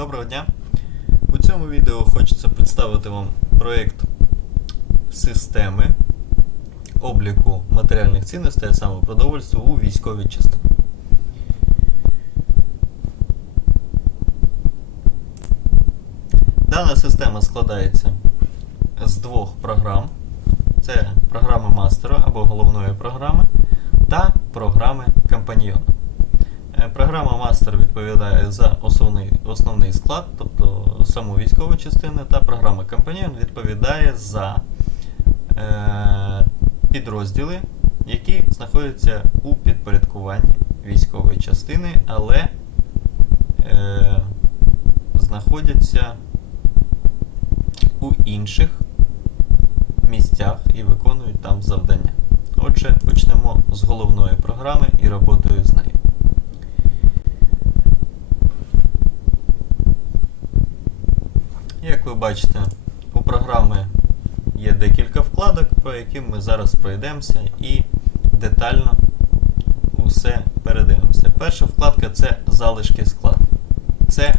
Доброго дня! У цьому відео хочеться представити вам проєкт системи обліку матеріальних цінностей, а саме продовольства у військовій частині. Дана система складається з двох програм. Це програми мастера або головної програми та програми компаньйона. Е, Програма Мастер відповідає за основний, основний склад, тобто саму військову частину, та програма Компаньйон відповідає за е, підрозділи, які знаходяться у підпорядкуванні військової частини, але е, знаходяться у інших місцях і виконують там завдання. Отже, почнемо з головної програми і роботою з нею. Як ви бачите, у програми є декілька вкладок, по яким ми зараз пройдемося і детально усе передивимося. Перша вкладка це залишки склад. Це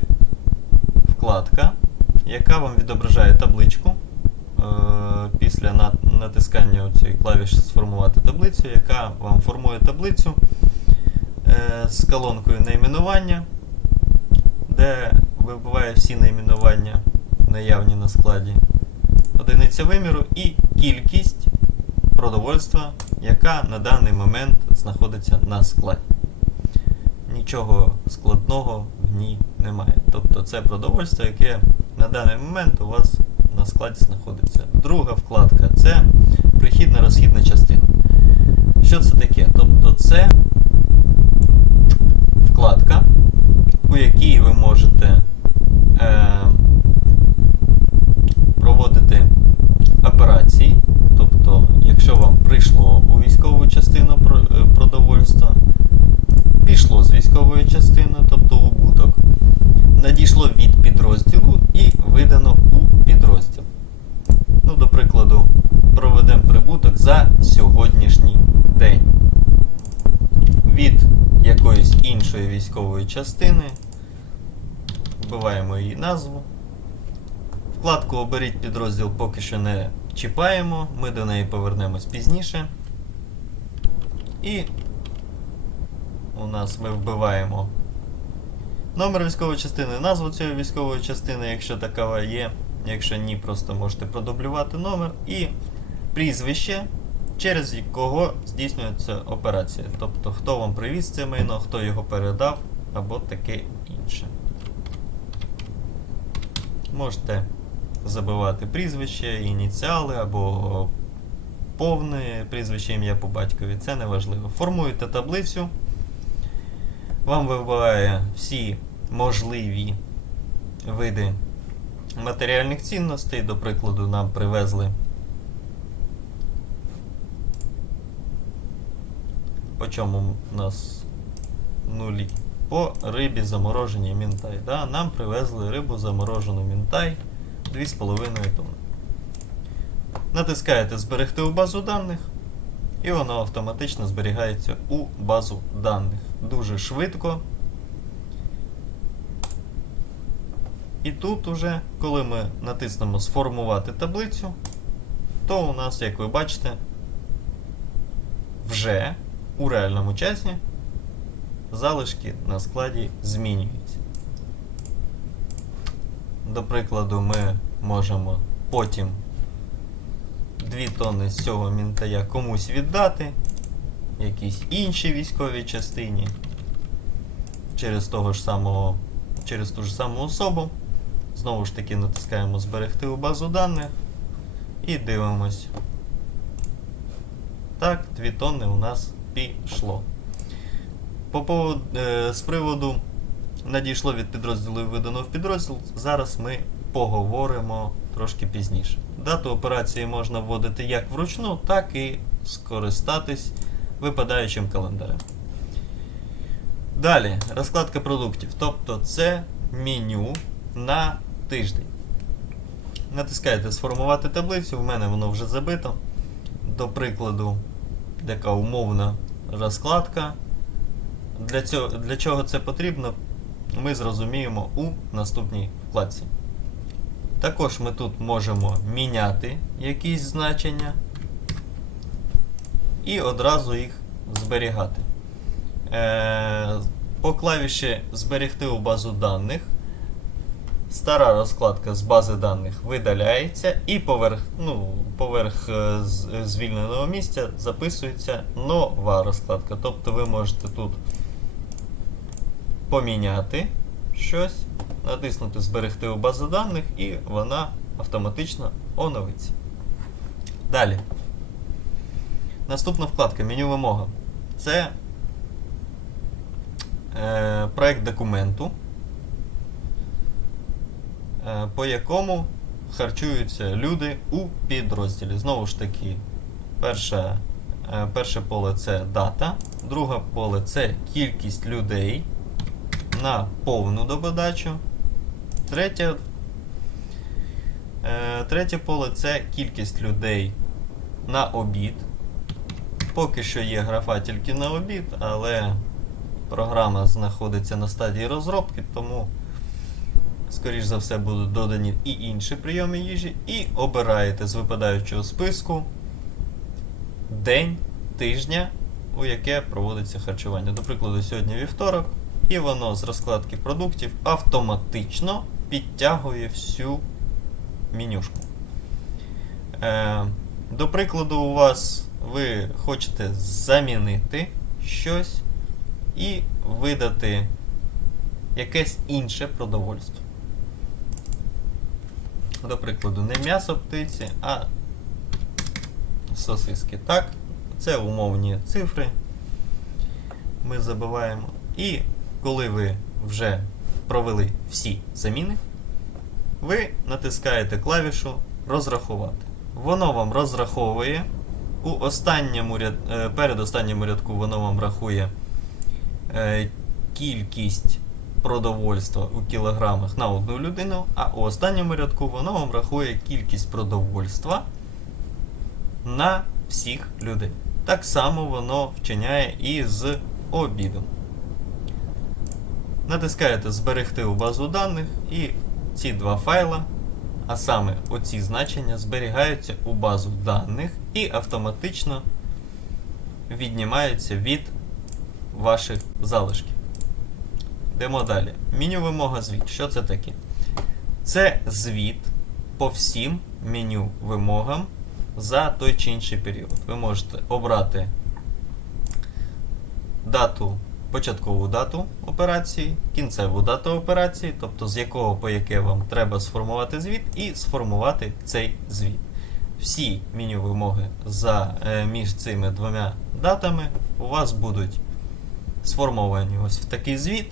вкладка, яка вам відображає табличку. е, Після на- натискання цієї клавіші сформувати таблицю, яка вам формує таблицю е, з колонкою найменування, де вибиває всі найменування наявні на складі, одиниця виміру і кількість продовольства, яка на даний момент знаходиться на складі. Нічого складного в ній немає. Тобто це продовольство, яке на даний момент у вас на складі знаходиться. Друга вкладка це прихідна розхідна частина. Що це таке? Тобто це вкладка, у якій ви можете е, проводити операції. Тобто, якщо вам прийшло у військову частину е, продовольства, пішло з військової частини, тобто убуток, надійшло від підрозділу і видано у підрозділ. Ну, до прикладу, проведемо прибуток за сьогоднішній день. Від якоїсь іншої військової частини вбиваємо її назву. Вкладку Оберіть підрозділ поки що не чіпаємо, ми до неї повернемось пізніше. І у нас ми вбиваємо номер військової частини, назву цієї військової частини, якщо така є. Якщо ні, просто можете продублювати номер і прізвище, через кого здійснюється операція. Тобто, хто вам привіз це майно, хто його передав, або таке інше. Можете забивати прізвище, ініціали або повне прізвище ім'я по батькові. Це не важливо. Формуєте таблицю. Вам вибиває всі можливі види матеріальних цінностей. До прикладу, нам привезли. По чому у нас нулі? По рибі замороженій мінтай. Да? Нам привезли рибу заморожену мінтай 2,5 тонни. Натискаєте Зберегти у базу даних, і воно автоматично зберігається у базу даних. Дуже швидко. І тут уже, коли ми натиснемо Сформувати таблицю, то у нас, як ви бачите, вже у реальному часі залишки на складі змінюються. До прикладу, ми можемо потім 2 тонни з цього мінтая комусь віддати, якійсь іншій військовій частині, через того ж самого, через ту ж саму особу. Знову ж таки натискаємо Зберегти у базу даних і дивимось. Так, 2 тонни у нас пішло. По поводу, е, з приводу надійшло від підрозділу і видано в підрозділ, зараз ми поговоримо трошки пізніше. Дату операції можна вводити як вручну, так і скористатись випадаючим календарем. Далі, розкладка продуктів. Тобто це меню на тиждень. Натискаєте Сформувати таблицю, в мене воно вже забито. До прикладу, така умовна розкладка. Для, цього, для чого це потрібно? Ми зрозуміємо у наступній вкладці. Також ми тут можемо міняти якісь значення і одразу їх зберігати. Е, По клавіші Зберегти у базу даних. Стара розкладка з бази даних видаляється, і поверх, ну, поверх е, звільненого місця записується нова розкладка. Тобто ви можете тут поміняти щось, натиснути Зберегти у базу даних, і вона автоматично оновиться. Далі. Наступна вкладка меню вимога. Це е, проект документу, е, по якому харчуються люди у підрозділі. Знову ж таки, перше, е, перше поле це дата, друге поле це кількість людей на повну дободачу. Третє, е, третє поле це кількість людей на обід. Поки що є графа тільки на обід, але програма знаходиться на стадії розробки, тому, скоріш за все, будуть додані і інші прийоми їжі, і обираєте з випадаючого списку день тижня, у яке проводиться харчування. До прикладу, сьогодні вівторок, і воно з розкладки продуктів автоматично підтягує всю менюшку. Е, до прикладу, у вас ви хочете замінити щось і видати якесь інше продовольство. До прикладу, не м'ясо птиці, а сосиски. Так, це умовні цифри. Ми забиваємо. І коли ви вже провели всі заміни, ви натискаєте клавішу Розрахувати. Воно вам розраховує. У останньому ряд, е, перед останньому рядку воно вам рахує е, кількість продовольства у кілограмах на одну людину, а у останньому рядку воно вам рахує кількість продовольства на всіх людей. Так само воно вчиняє і з обідом. Натискаєте Зберегти у базу даних і ці два файла, а саме оці значення, зберігаються у базу даних і автоматично віднімаються від ваших залишків. Йдемо далі. Меню вимога звіт. Що це таке? Це звіт по всім меню вимогам за той чи інший період. Ви можете обрати дату, початкову дату операції, кінцеву дату операції, тобто з якого по яке вам треба сформувати звіт, і сформувати цей звіт. Всі меню вимоги за, е, між цими двома датами у вас будуть сформовані ось в такий звіт.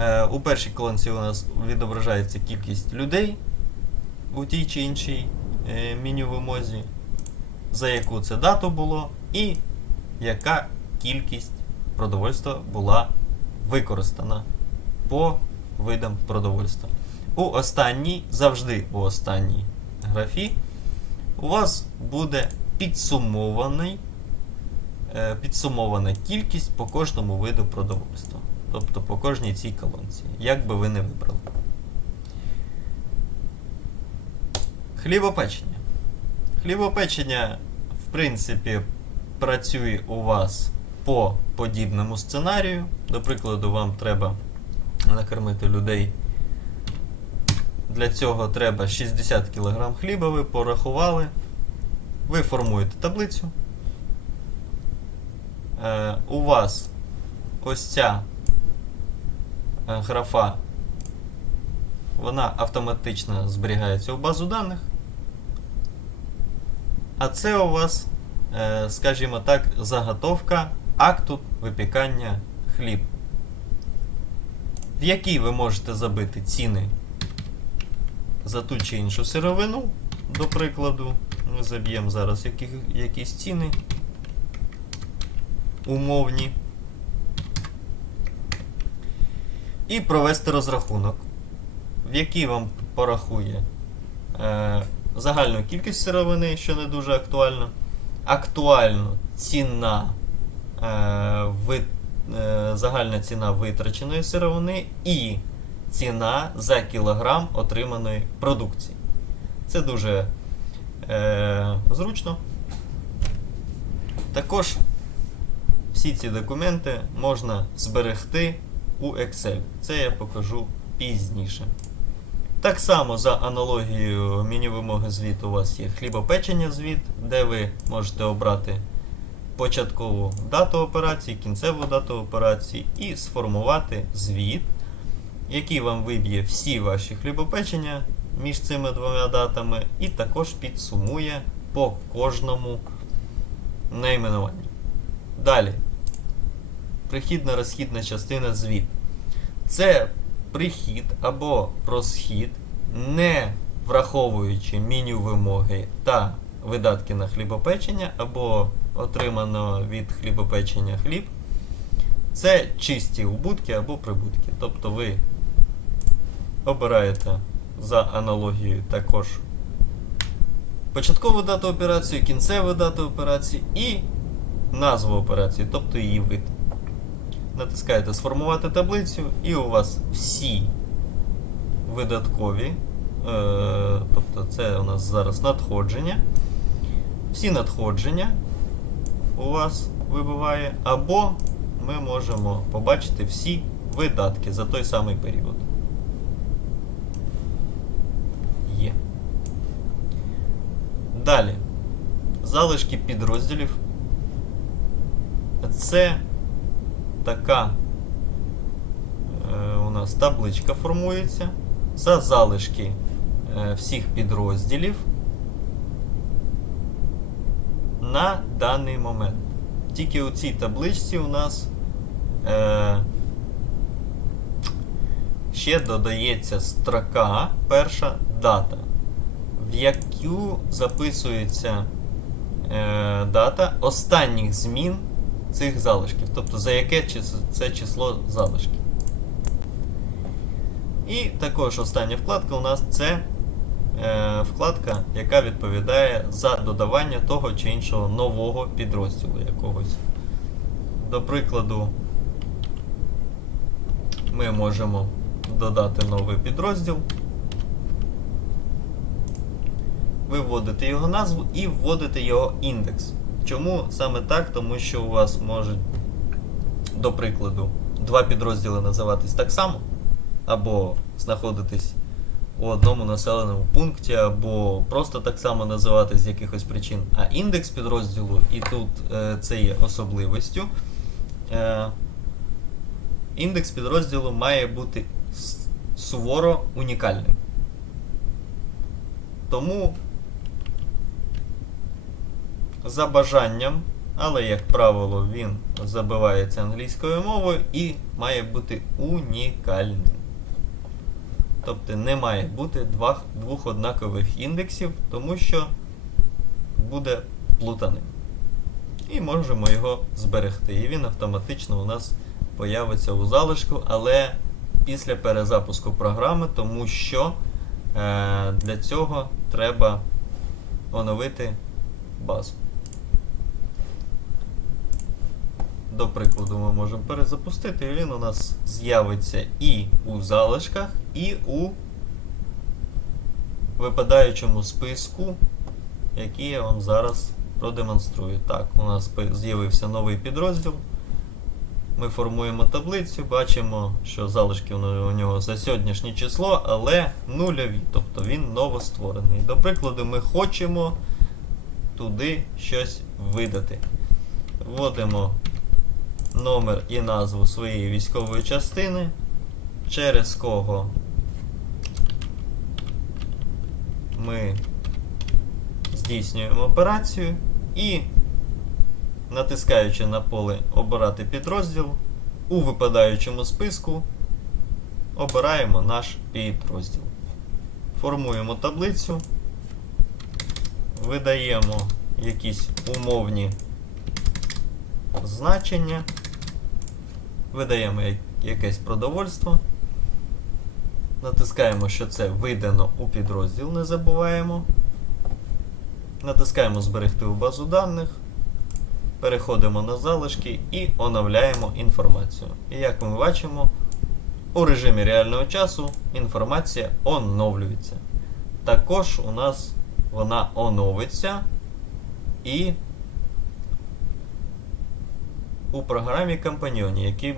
Е, у першій колонці у нас відображається кількість людей у тій чи іншій е, меню вимозі, за яку це дату було, і яка кількість продовольства була використана по видам продовольства. У останній, завжди у останній графі, у вас буде підсумований, е, підсумована кількість по кожному виду продовольства. Тобто по кожній цій колонці, як би ви не вибрали. Хлібопечення. Хлібопечення, в принципі, працює у вас по подібному сценарію. До прикладу, вам треба накормити людей. Для цього треба 60 кг хліба, ви порахували. Ви формуєте таблицю. Е, у вас ось ця е, графа, вона автоматично зберігається у базу даних. А це у вас, е, скажімо так, заготовка акту випікання хліб, в якій ви можете забити ціни за ту чи іншу сировину. До прикладу, ми заб'ємо зараз які, якісь ціни умовні. І провести розрахунок, в який вам порахує е, загальну кількість сировини, що не дуже актуально. Актуально ціна загальна ціна витраченої сировини і ціна за кілограм отриманої продукції. Це дуже е, зручно. Також всі ці документи можна зберегти у Excel. Це я покажу пізніше. Так само за аналогією меню вимоги звіт у вас є хлібопечення звіт, де ви можете обрати початкову дату операції, кінцеву дату операції і сформувати звіт, який вам виб'є всі ваші хлібопечення між цими двома датами, і також підсумує по кожному найменуванню. Далі. Прихідна розхідна частина звіт. Це прихід або розхід, не враховуючи меню вимоги та видатки на хлібопечення, або отримано від хлібопечення хліб. Це чисті убутки або прибутки. Тобто ви обираєте за аналогією також початкову дату операції, кінцеву дату операції і назву операції, тобто її вид. Натискаєте Сформувати таблицю, і у вас всі видаткові, е, тобто це у нас зараз надходження. Всі надходження у вас вибиває, або ми можемо побачити всі видатки за той самий період. Є. Далі. Залишки підрозділів. Це така е, у нас табличка формується за залишки е, всіх підрозділів на даний момент. Тільки у цій табличці у нас е, ще додається строка перша дата, в яку записується е, дата останніх змін цих залишків, тобто за яке це число залишків. І також остання вкладка у нас це вкладка, яка відповідає за додавання того чи іншого нового підрозділу якогось. До прикладу, ми можемо додати новий підрозділ. Ви вводите його назву і вводите його індекс. Чому саме так? Тому що у вас можуть, до прикладу, два підрозділи називатись так само, або знаходитись у одному населеному пункті, або просто так само називатись з якихось причин. А індекс підрозділу, і тут е, це є особливістю. Е, індекс підрозділу має бути суворо унікальним. Тому за бажанням, але, як правило, він забивається англійською мовою і має бути унікальним. Тобто не має бути два, двох однакових індексів, тому що буде плутаним. І можемо його зберегти. І він автоматично у нас появиться у залишку, але після перезапуску програми, тому що е, для цього треба оновити базу. До прикладу, ми можемо перезапустити, і він у нас з'явиться і у залишках, і у випадаючому списку, який я вам зараз продемонструю. Так, у нас з'явився новий підрозділ. Ми формуємо таблицю, бачимо, що залишки у нього за сьогоднішнє число, але нульові, тобто він новостворений. До прикладу, ми хочемо туди щось видати. Вводимо номер і назву своєї військової частини, через кого ми здійснюємо операцію і, натискаючи на поле Обирати підрозділ, у випадаючому списку обираємо наш підрозділ. Формуємо таблицю, видаємо якісь умовні значення, видаємо якесь продовольство, натискаємо, що це видано у підрозділ, не забуваємо. Натискаємо Зберегти у базу даних, переходимо на залишки і оновляємо інформацію. І як ми бачимо, у режимі реального часу інформація оновлюється. Також у нас вона оновиться і у програмі які,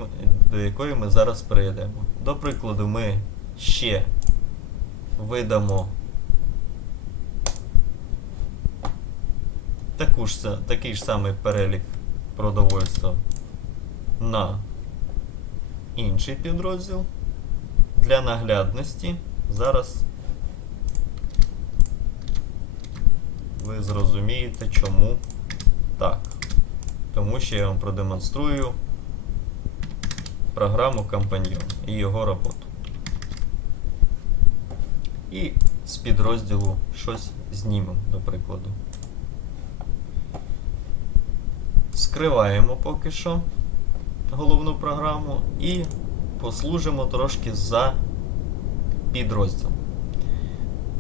до якої ми зараз перейдемо. До прикладу, ми ще видамо таку ж, такий ж самий перелік продовольства на інший підрозділ. Для наглядності зараз ви зрозумієте, чому так. Тому що я вам продемонструю програму Companion і його роботу. І з підрозділу щось знімемо, до прикладу. Скриваємо поки що головну програму і послужимо трошки за підрозділ.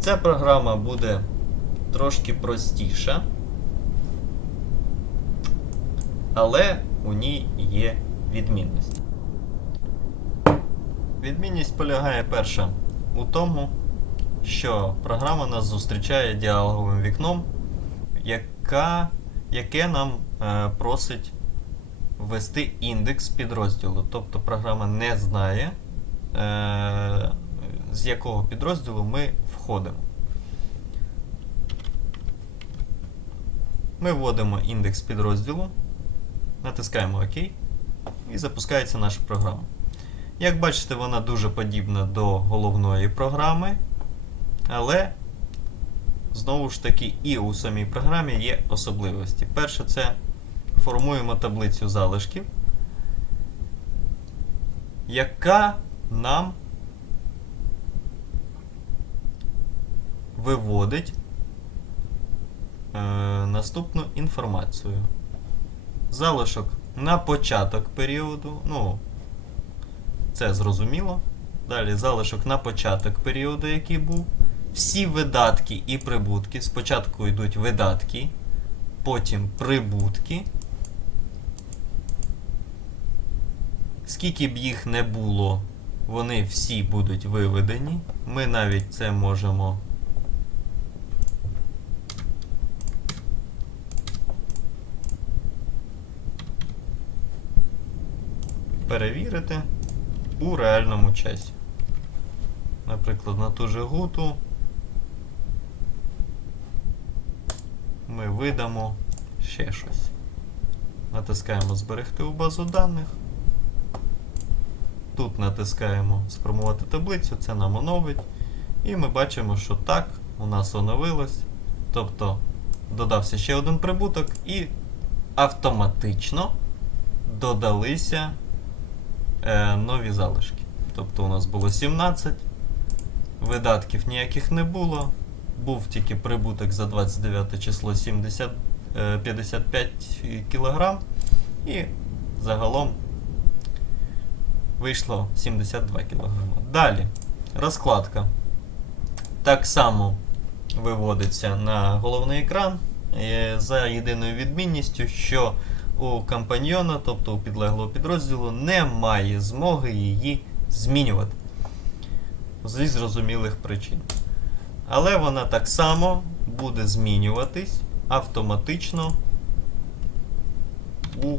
Ця програма буде трошки простіша, але у ній є відмінності. Відмінність полягає перша у тому, що програма нас зустрічає діалоговим вікном, яка, яке нам е, просить ввести індекс підрозділу. Тобто програма не знає, е, з якого підрозділу ми входимо. Ми вводимо індекс підрозділу, натискаємо ОК і запускається наша програма. Як бачите, вона дуже подібна до головної програми, але знову ж таки і у самій програмі є особливості. Перше, це формуємо таблицю залишків, яка нам виводить е, наступну інформацію. Залишок на початок періоду, ну, це зрозуміло. Далі залишок на початок періоду, який був. Всі видатки і прибутки. Спочатку йдуть видатки, потім прибутки. Скільки б їх не було, вони всі будуть виведені. Ми навіть це можемо перевірити у реальному часі. Наприклад, на ту же гуту ми видамо ще щось. Натискаємо Зберегти у базу даних. Тут натискаємо Сформувати таблицю, це нам оновить. І ми бачимо, що так, у нас оновилось. Тобто додався ще один прибуток і автоматично додалися е, нові залишки. Тобто у нас було 17, видатків ніяких не було. Був тільки прибуток за 29 число 70, е, 55 кг. І загалом вийшло 72 кг. Далі розкладка. Так само виводиться на головний екран е, за єдиною відмінністю, що у компаньйона, тобто у підлеглого підрозділу, немає змоги її змінювати зі зрозумілих причин. Але вона так само буде змінюватись автоматично у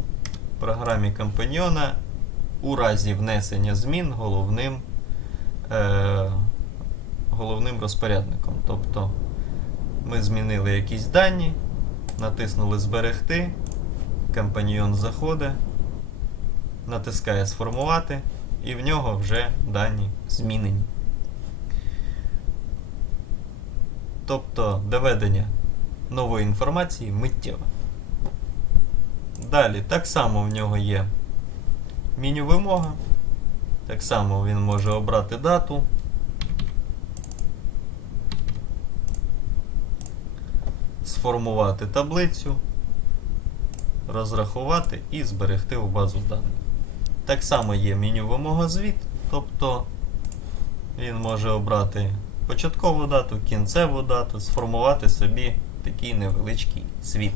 програмі компаньйона у разі внесення змін головним, е, головним розпорядником. Тобто ми змінили якісь дані, натиснули Зберегти, компаньйон заходить, натискає Сформувати, і в нього вже дані змінені. Тобто доведення нової інформації миттєве. Далі, так само в нього є меню вимога. Так само він може обрати дату. Сформувати таблицю, розрахувати і зберегти у базу даних. Так само є меню вимога звіт, тобто він може обрати початкову дату, кінцеву дату, сформувати собі такий невеличкий звіт.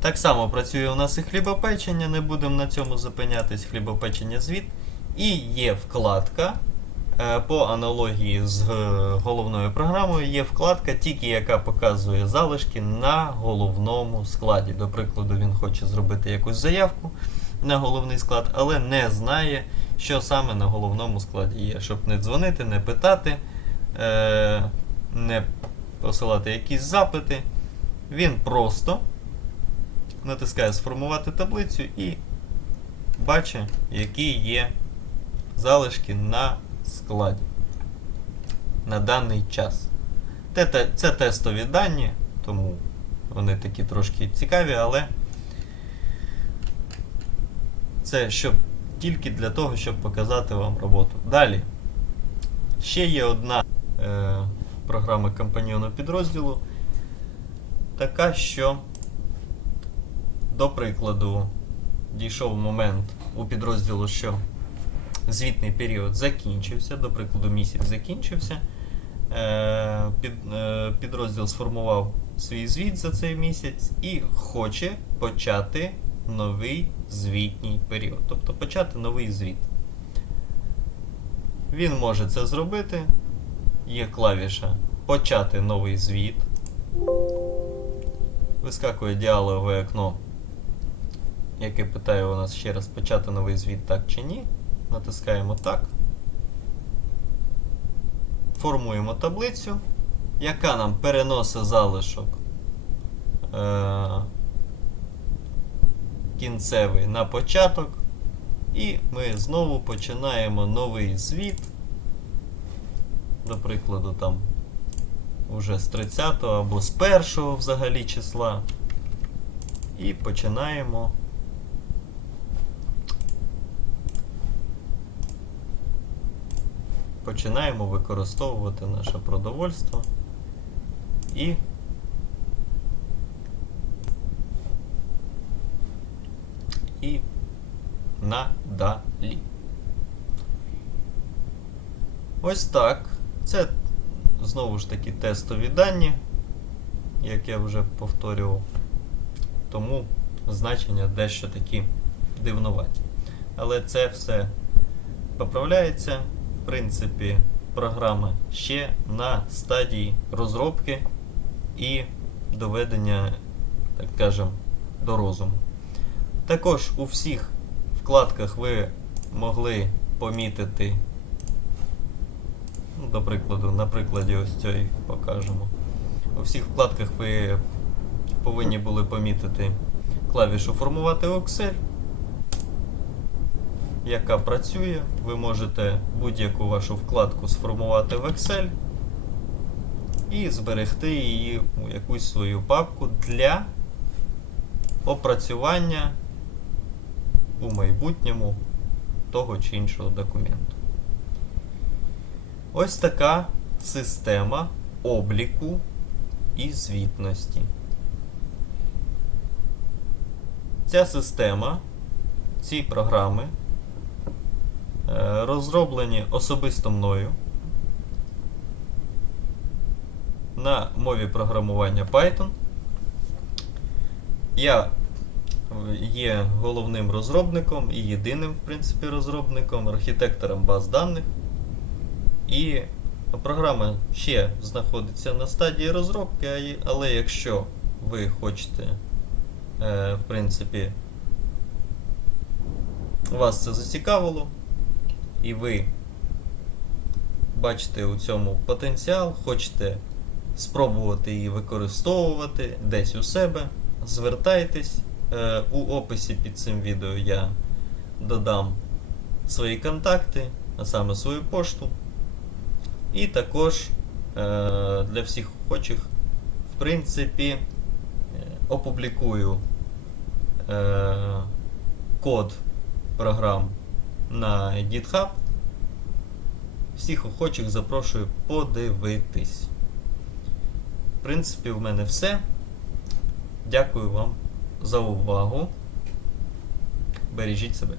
Так само працює у нас і хлібопечення, не будемо на цьому зупинятись, хлібопечення звіт. І є вкладка. Е, По аналогії з е, головною програмою є вкладка, тільки яка показує залишки на головному складі. До прикладу, він хоче зробити якусь заявку на головний склад, але не знає, що саме на головному складі є, щоб не дзвонити, не питати, е, не посилати якісь запити. Він просто натискає сформувати таблицю і бачить, які є залишки на складі на даний час. Це тестові дані, тому вони такі трошки цікаві, але це щоб тільки для того, щоб показати вам роботу. Далі. Ще є одна е, програма компаньйону підрозділу, така, що, до прикладу, дійшов момент у підрозділу, що звітний період закінчився, до прикладу, місяць закінчився. Е, під, е, підрозділ сформував свій звіт за цей місяць і хоче почати новий звітній період. Тобто почати новий звіт. Він може це зробити. Є клавіша Почати новий звіт. Вискакує діалогове окно, яке питає у нас ще раз почати новий звіт так чи ні. Натискаємо так. Формуємо таблицю, яка нам переносить залишок е- кінцевий на початок. І ми знову починаємо новий звіт. До прикладу, там уже з 30 або з 1 взагалі числа. І починаємо. Починаємо використовувати наше продовольство і і надалі. Ось так. Це знову ж таки тестові дані, як я вже повторював. Тому значення дещо такі дивнуваті. Але це все поправляється. Принципі, програма ще на стадії розробки і доведення, так кажемо, до розуму. Також у всіх вкладках ви могли помітити, ну, до прикладу, на прикладі ось цієї покажемо. У всіх вкладках ви повинні були помітити клавішу формувати Excel, яка працює. Ви можете будь-яку вашу вкладку сформувати в Excel і зберегти її у якусь свою папку для опрацювання у майбутньому того чи іншого документу. Ось така система обліку і звітності. Ця система, ці програми розроблені особисто мною на мові програмування Python. Я є головним розробником і єдиним, в принципі, розробником, архітектором баз даних. І програма ще знаходиться на стадії розробки, але якщо ви хочете, е, в принципі, вас це зацікавило, і ви бачите у цьому потенціал, хочете спробувати її використовувати десь у себе, звертайтесь. Е, У описі під цим відео я додам свої контакти, а саме свою пошту. І також е, для всіх охочих, в принципі, е, опублікую код програм на GitHub. Всіх охочих запрошую подивитись. В принципі, в мене все. Дякую вам за увагу. Бережіть себе.